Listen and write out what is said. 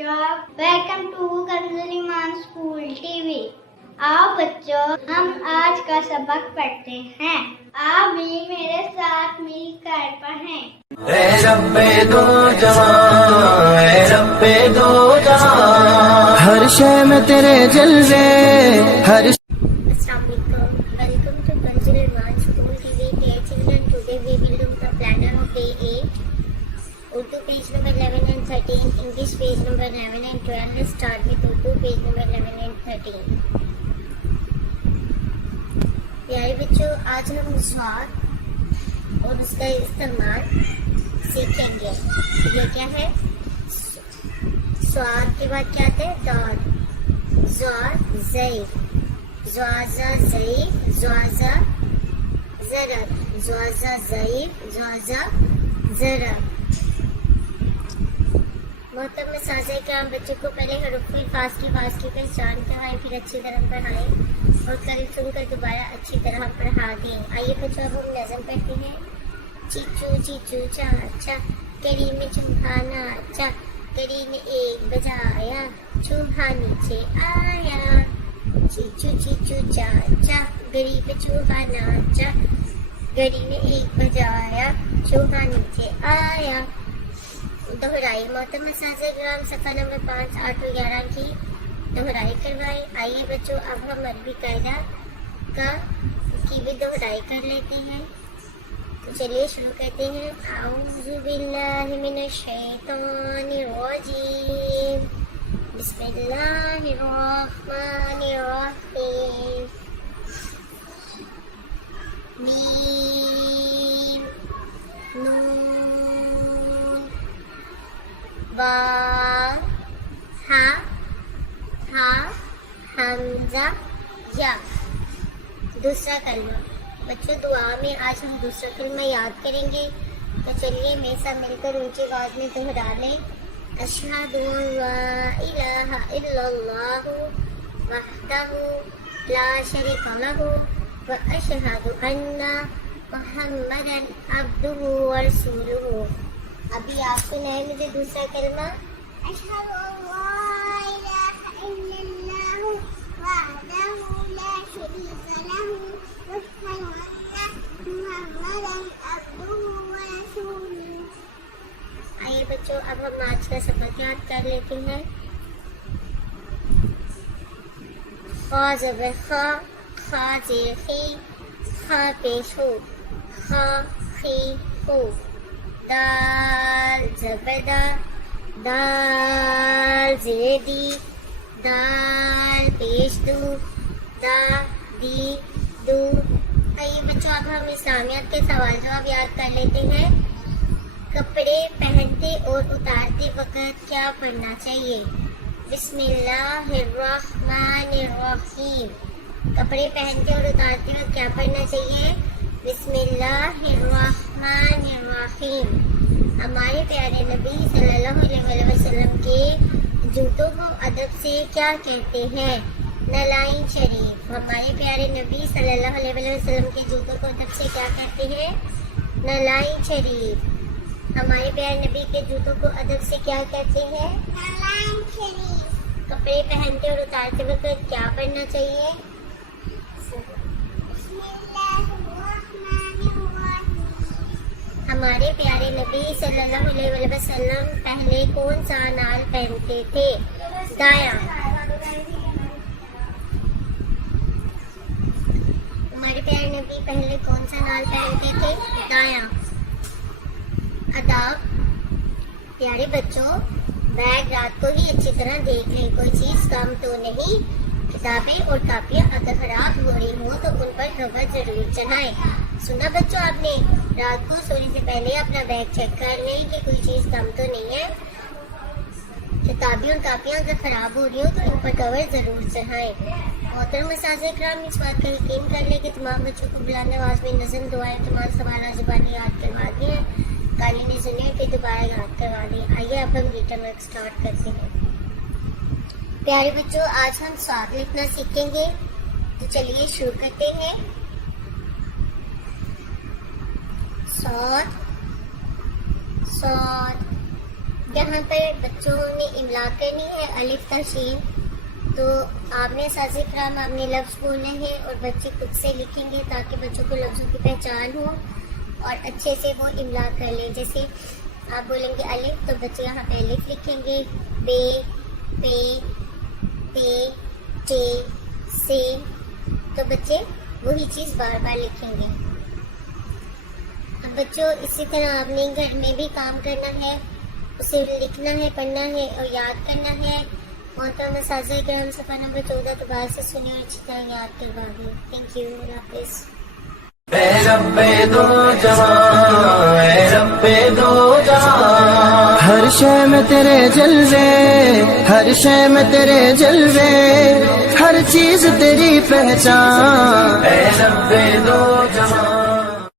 बच्चों, welcome to Kanzul Iman school TV. आओ बच्चों, हम आज का सबक पढ़ते हैं। आप भी मेरे साथ मिलकर पढ़ें। ए रब्बे दो जहां, ए रब्बे दो जहां, हर शय में तेरे जलवे, हर Welcome to Kanzul Iman School TV. Dear children, today we will do the planner of day 8. Urdu page number 11 and 13. English page number 11 and 12. Let's start with Urdu page number 11 and 13. प्यारे बच्चों, आज हम स्वाद और उसका इस्तेमाल सीखेंगे। ये क्या है? स्वाद के बाद क्या आते हैं? दाल, ज़ार, ज़ैफ, ज़्वाज़ा ज़ईफ़, ज़्वाज़ा ज़रब, ज़्वाज़ा ज़ईफ़, ज़्वाज़ा ज़रब। मोहतरम साज़े क्या बच्चों को पहले हरूफ़ फास की पहचान करवाएं, फिर अच्छी तरह पढ़ाएं और कल सुनकर दोबारा अच्छी तरह पढ़ा दें। आइए बच्चों, अब हम नज़म पढ़ते हैं। चीचू चीचू चाचा, कड़ी में चूहा नाचा, कड़ी ने एक बजाया, चूहा नीचे आया। चीचू चीचू चाचा, गड़ी पे चूहा नाचा, गड़ी ने एक बजाया, चूहा नीचे आया। दोहराई। मोहतरम साज़े ग्राम सफ़ा नंबर 5, 8 और 11 की दोहराई करवाएं। आइए बच्चों, अब हम अरबी कायदा की भी दोहराई कर लेते हैं। तो चलिए शुरू करते हैं। आऊज़ु बिल्लाहि मिनश शैतानिर रजीम, बिस्मिल्लाहिर रहमानिर रहीम। मीम, नून, बा, हा, हमजा, या। दूसरा कलमा। बच्चों, दुआ में आज हम दूसरा कलमा याद करेंगे। तो चलिए मेरे साथ मिलकर ऊंची आवाज में दोहरा लें। अशहदु अल्ला इलाहा इल्लल्लाहु वहदहु ला शरीका लहु व अशहदु अन्ना मुहम्मदन अब्दुहु व रसूलुहु। अभी आप सुनाए मुझे दूसरा कलमा। अशहदु अल्ला इलाहा इल्लल्लाहु वहदहु ला शरीका लहु व अशहदु अन्ना मुहम्मदन अब्दुहु व रसूलुहु। आइए बच्चों, अब हम आज का सबक याद कर लेते हैं। खा ज़बर खा, खा ज़ेर खी, खा पेश हो, खा खी हो। दाल ज़बर दा, दाल ज़ेर दी, दाल पेश दू, दा दी दू। आइए बच्चों, अब हम इस्लामियात के सवाल जवाब याद कर लेते हैं। कपड़े पहनते और उतारते वक्त क्या पढ़ना चाहिए? बिस्मिल्लाहिर्रहमानिर्रहीम। कपड़े पहनते और उतारते वक्त क्या पढ़ना चाहिए? बिस्मिल्लाहिर्रहमानिर्रहीम। हमारे प्यारे नबी सल्लल्लाहु अलैहि वसल्लम के जूतों को अदब से क्या कहते हैं? नलाइन शरीफ। हमारे प्यारे नबी सल्लल्लाहु अलैहि वसल्लम के जूतों को अदब से क्या कहते हैं? नलाइन शरीफ। हमारे प्यारे नबी के जूतों को अदब से क्या कहते हैं? नलाइन शरीफ। कपड़े पहनते और उतारते वक्त क्या पढ़ना चाहिए? हमारे प्यारे नबी सल्लल्लाहु अलैहि वसल्लम पहले कौन सा नाल पहनते थे? दाया। हमारे प्यारे नबी पहले कौन सा नाल पहनते थे? दाया। अदाब। प्यारे बच्चों, बैग रात को ही अच्छी तरह देख लें, कोई चीज कम तो नहीं। किताबें और कापियां अगर खराब हो रही हो तो उन पर रबर जरूर चढ़ाएं। सुना बच्चों आपने? रात को सोने से पहले अपना बैग चेक कर लें कि कोई चीज कम तो नहीं है। किताबें और कापियां अगर खराब हो रही हो तो इन पर कवर जरूर चढ़ाएं। मोहतरम साज़े किराम, इस बात का यकीन कर लें कि तमाम बच्चों को बुलंद आवाज में नज़म दुआएं तमाम सवाल ज़ुबानी याद करवा दिए, गाली ने सुने फिर दोबारा याद करवा दें। आइए अब हम रिटन वर्क स्टार्ट करते हैं। प्यारे बच्चों, आज हम स्वाद लिखना सीखेंगे। तो चलिए शुरू करते हैं। स्वाद, स्वाद, یہاں پر بچوں نے املا کرنی ہے الف تا شین. تو آپ نے اساتذہ کرام آپ نے لفظ بولنے ہیں اور بچے خود سے لکھیں گے تاکہ بچوں کو لفظوں کی پہچان ہو اور اچھے سے وہ املا کر لیں. جیسے آپ بولیں گے الف تو بچے یہاں پہ الف لکھیں گے, بے, پے, تے, ٹے, سے. تو بچے وہی چیز بار بار لکھیں گے. اب بچوں اسی طرح آپ نے گھر میں بھی کام کرنا ہے, اسے لکھنا ہے, پڑھنا ہے اور یاد کرنا ہے. محترم اساتذہ کرام صفحہ نمبر 14 دوبارہ سے سنیں اور اچھی طرح یاد کروا دیں. Thank you. اللہ حافظ. اے رب دو جہاں, اے رب دو جہاں, ہر شے میں تیرے جلوے, ہر شے میں تیرے جلوے, ہر چیز تیری پہچان. اے رب دو جہاں.